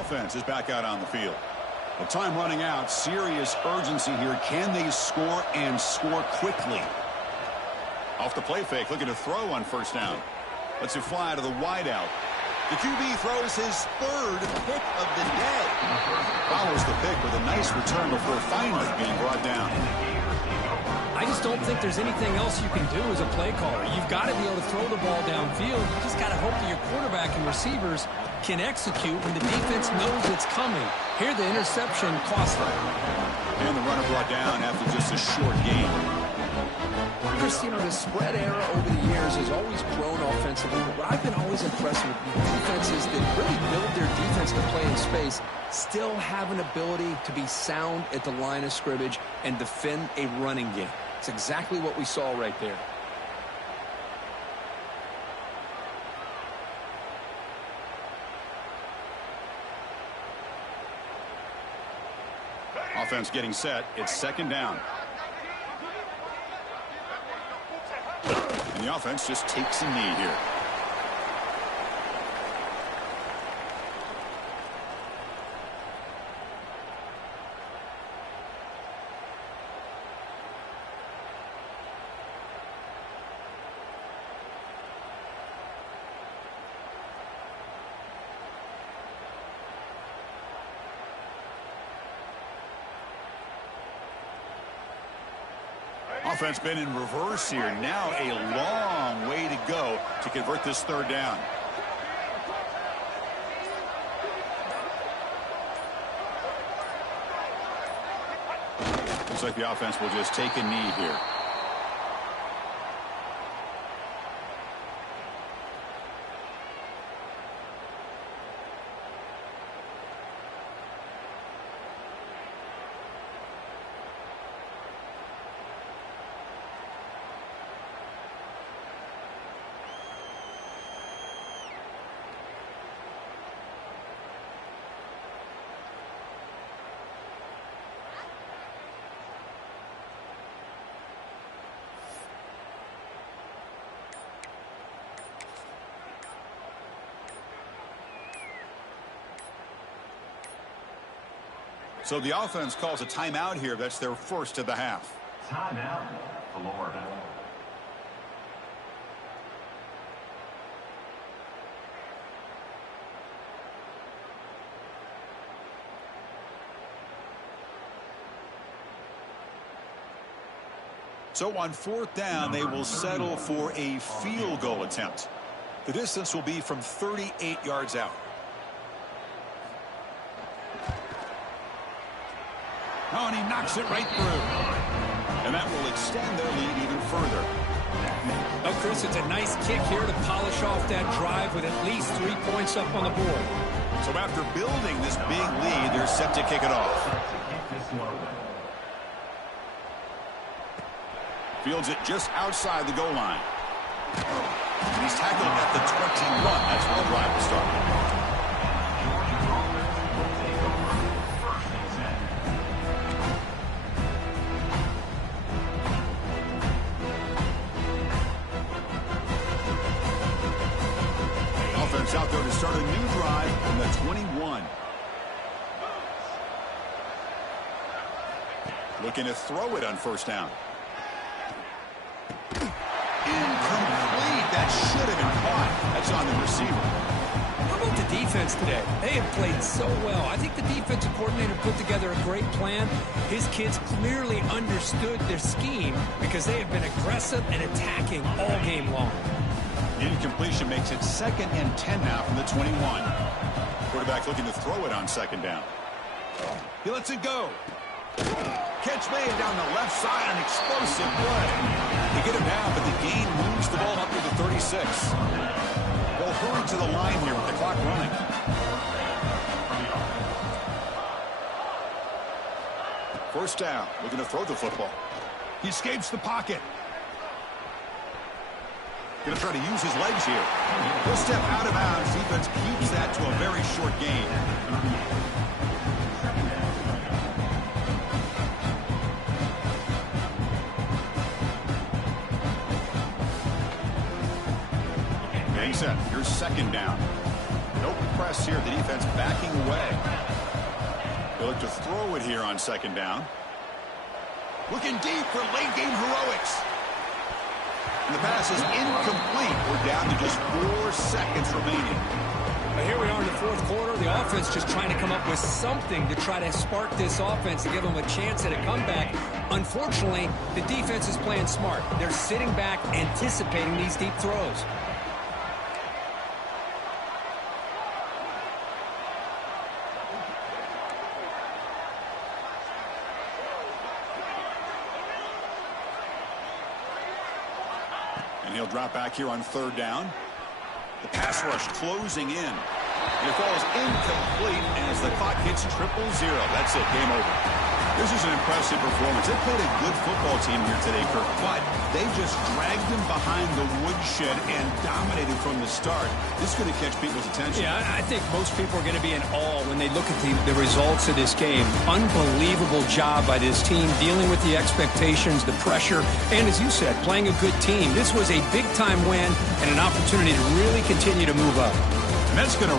Offense is back out on the field. Well, time running out. Serious urgency here. Can they score and score quickly? Off the play fake, looking to throw on first down. Lets it fly to the wideout. The QB throws his third pick of the day. Follows the pick with a nice return before finally being brought down. I just don't think there's anything else you can do as a play caller. You've got to be able to throw the ball downfield. You just got to hope that your quarterback and receivers can execute when the defense knows it's coming. Here, the interception cost them. And the runner brought down after just a short game. Chris, you know, the spread era over the years has always grown offensively, but what I've been always impressed with defenses that really build their defense to play in space still have an ability to be sound at the line of scrimmage and defend a running game. It's exactly what we saw right there. Offense getting set. It's second down. And the offense just takes a knee here. Offense been in reverse here. Now a long way to go to convert this third down. Looks like the offense will just take a knee here. So the offense calls a timeout here. That's their first of the half. Timeout, Florida. So on fourth down, they will settle for a field goal attempt. The distance will be from 38 yards out. Oh, and he knocks it right through. And that will extend their lead even further. Oh, Chris, it's a nice kick here to polish off that drive with at least 3 points up on the board. So after building this big lead, they're set to kick it off. Fields it just outside the goal line. And he's tackled at the 21. That's where the drive will start. Out there to start a new drive from the 21. Looking to throw it on first down. That should have been caught. That's on the receiver. How about the defense today? They have played so well. I think the defensive coordinator put together a great plan. His kids clearly understood their scheme because they have been aggressive and attacking all game long. Incompletion makes it 2nd and 10 now from the 21. Quarterback looking to throw it on 2nd down. He lets it go. Catch made down the left side, an explosive play. They get him down, but the gain moves the ball up to the 36. They'll hurry to the line here with the clock running. First down, looking to throw the football. He escapes the pocket. Going to try to use his legs here. He'll step out of bounds. Defense keeps that to a very short gain. Getting set. Here's 2nd down. No press here. The defense backing away. They'll look to throw it here on 2nd down. Looking deep for late game heroics. And the pass is incomplete. We're down to just 4 seconds remaining. But here we are in the 4th quarter. The offense just trying to come up with something to try to spark this offense to give them a chance at a comeback. Unfortunately, the defense is playing smart. They're sitting back, anticipating these deep throws. And he'll drop back here on 3rd down. The pass rush closing in. And it falls incomplete as the clock hits 0-0. That's it. Game over. This is an impressive performance. They played a good football team here today, Kirk, but they just dragged them behind the woodshed and dominated from the start. This is going to catch people's attention. Yeah, I think most people are going to be in awe when they look at the results of this game. Unbelievable job by this team dealing with the expectations, the pressure, and as you said, playing a good team. This was a big-time win and an opportunity to really continue to move up. And that's going to